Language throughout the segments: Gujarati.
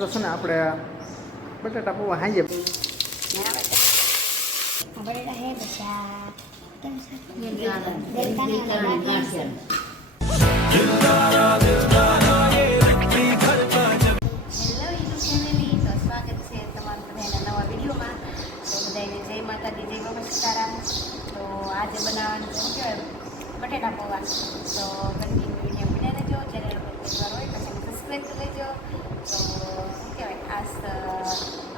મિત્રો છે ને આપણે બટાટા પૌવા હાંજે બટેટા હે બચ્ચા જય માતાજી જય બાબા સીતારામ. તો આજે બનાવવાનું શું કહેવાય બટેટા પૌવા. તો કન્ટિન્યુ વિડીયો બને રહેજો. ચેનલ પર કોઈ હોય તો સબસ્ક્રાઈબ કરી લેજો. તો શું કહેવાય આજ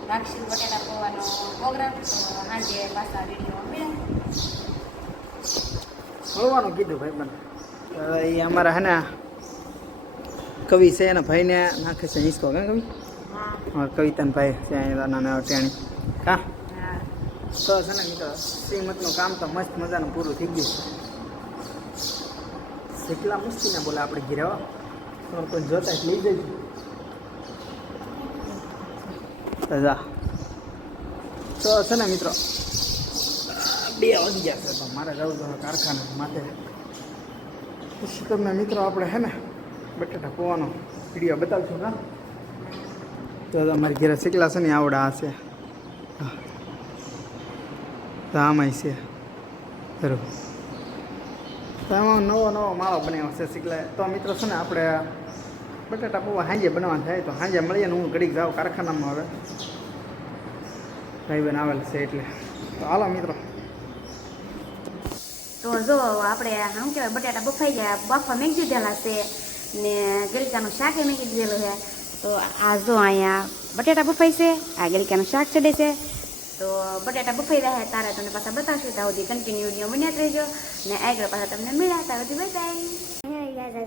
રાખશું બટેટા પૌવાનો પ્રોગ્રામ. તો સાંજે પાછા વિડીયો મળે મળવાનું કીધું ભાઈ મને એ અમારા હે ને કવિ છે એના ભાઈને નાખે છે હિંચકો કાં કવિ? હા કવિતાન ભાઈ છે નાના ટેણી કાં હા તો છે ને મિત્રો શ્રીમતનું કામ તો મસ્ત મજાનું પૂરું થઈ ગયું છે. એટલા મસ્તી ના બોલે આપણે ઘીરાવા પણ કોઈ જોતા લઈ જજો જા. તો છે ને મિત્રો 2 વાગી ગયા છે તો મારે જવું તો કારખાના માટે. પછી તમને મિત્રો આપણે હે ને બટાટા પૌવાનો વિડીયો બતાવશું હા. તો અમારી ઘરે શીખલા છે ને આવડા હશે તો આમાંય છે બરોબર. તો એમાં નવો માળો બનાવ્યો છે શીખલા. તો મિત્રો છે ને આપણે બટાટા પૌવા સાંજે બનાવવાનું થાય તો સાંજે મળીએ ને હું ઘડીક જાઉં કારખાનામાં હવે ભાઈબંધ આવેલ છે એટલે. તો હાલો મિત્રો. તો જો આપણે શું કહેવાય બટાટા બફાઈ ગયા બાફા મેકી દીધેલા છે ને ગલકાનું શાકે મેકી દીધેલું છે. તો આ જો અહીંયા બટાટા બફાઈ છે આ ગલકાનું શાક ચડે છે. તો બટાટા બફાઈ રહ્યા તારે તમને પાછા બતાવશું ત્યાં સુધી કન્ટિન્યુ વિડીયો બન્યા જ રહેજો ને આગળ પાછા તમને મળ્યા ત્યાં સુધી બતાવી.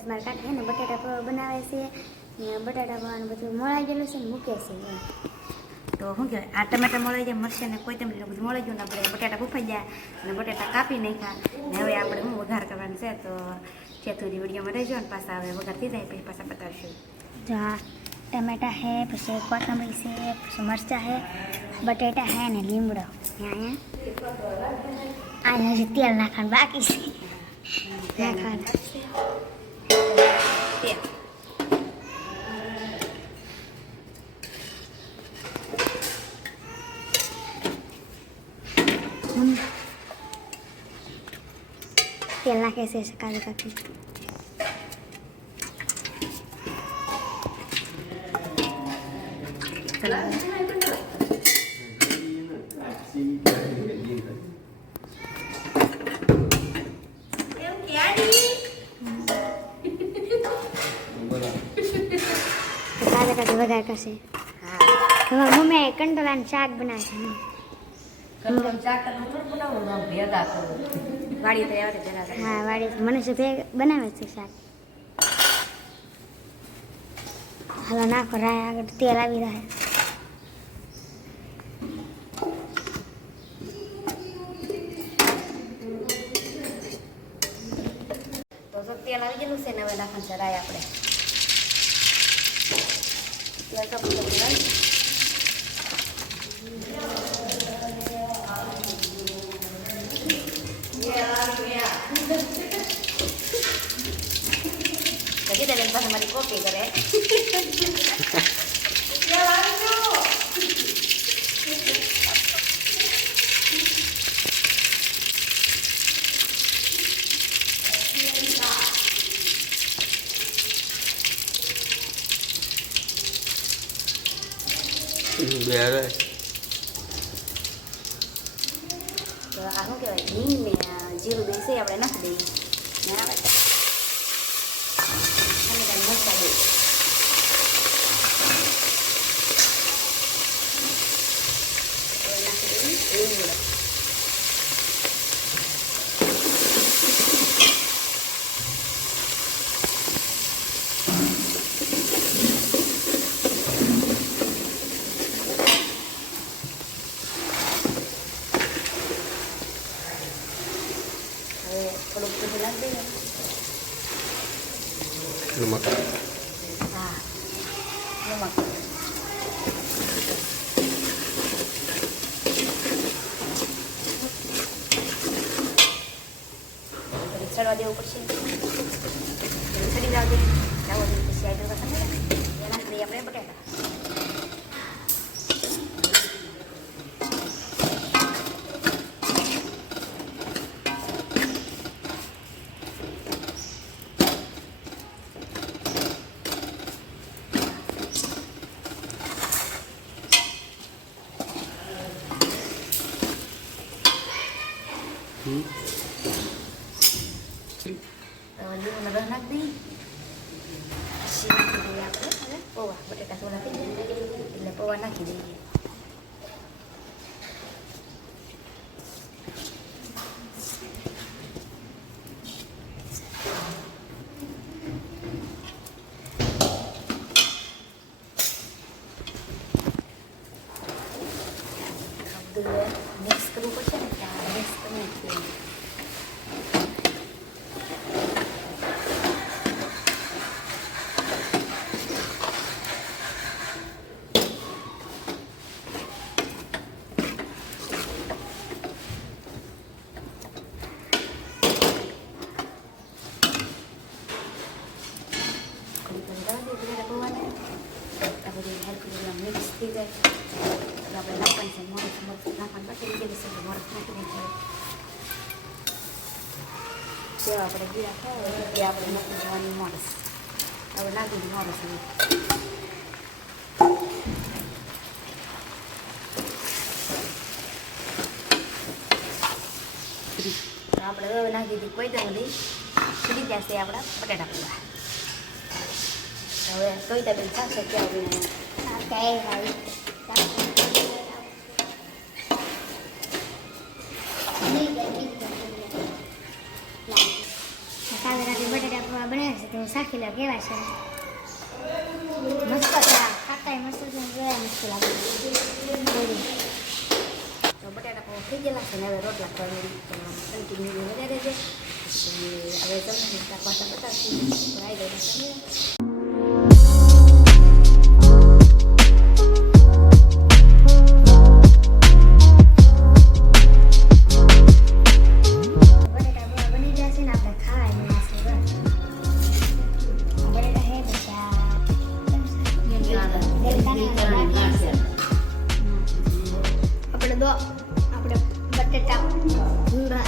મારા કાકા ને બટાટા પૌવા બનાવે છે ને બટાટા પૌવાનું બધું મળાઈ ગયેલું છે ને મૂકે છે. તો શું કહેવાય આ ટમેટા મળી જાય મરશે ને કોઈ તમને બધું મળી ગયું ને આપણે બટાટા બફાઈ ગયા અને બટાટા કાપી નાખ્યા ને હવે આપણે હું વઘાર કરવાનું છે. તો ચેતુરી વિડીયોમાં રહેજો ને પાછા હવે વઘાર થઈ જાય પછી પાછા બતાવશું. જા ટમેટા હે પછી કોથમરી છે પછી મરચાં હે બટેટા હે ને લીમડો અહીંયા હજી તેલ નાખવાનું બાકી છે નાખવાનું તેલ. તેલ નાખે છે કાજુ કાકી. કાજુ કાકી વધારે કરશે. તમારી મમ્મી કંટોલાનું શાક બનાવે છે. હા વાડી મને બનાવે છે શાક. હાલો નાખો રાય આગળ તેલ આવી રહે. તો તેલ આવી ગયેલું છે ને હવે નાખવાનું છે રાય આપણે. તેલ lagi dalam bahasa mari kopi કરે. Biar તો આ શું કહેવાય હિંગ ને જીરું બેસે આપણે નાખી દઈએ ને આવે મસાલો નાખી દઈએ લીમડો. થોડુંક બધું નાખી દઈએ. lemak. હા lemak. ચડવા દેવું પડશે. ચડી જવા દે જવા દેવું પછી આગળ નાખી દઈએ આપણે બટાટા. લીંબુનો રસ નાખી દઈએ પછી નાખી દઈએ આપણે હવે પૌવા બટેટા થોડા થઈ જાય એટલે પૌવા નાખી દઈએ મિક્સ કરવું પડશે ને ત્યાં મિક્સ કરી નાખીએ મિક્સ થઈ જાય તો આપણે નાખવાનું છે મોરસ નાખવાનું બાકી ગયેલું છે મોરસ નાખી દઈએ જેવા આપણે જીરા ખાવા એ આપણે નાખી દેવાની મોરસ હવે નાખી દઈએ મોરસ આપણે હવે નાખી દીધી કોઈ દઉં સીડી ગયા છે આપણા બટાટા પૌવા હવે કવિતા બેન થશે ત્યાં બટાટા પૌવા બનાવે છે તો શાખી લો કેવા છે મસ્ત છે ખાતા મસ્ત છે જોયા મસ્ત લાગે તો બટાટા પૌવા થઈ ગયેલા છે ને હવે રોટલા કરવાની કન્ટિન્યુ વધારે છે હવે તમને પાછા બતાવશું આવી જાય આપણે બટેટા ભૂંગળા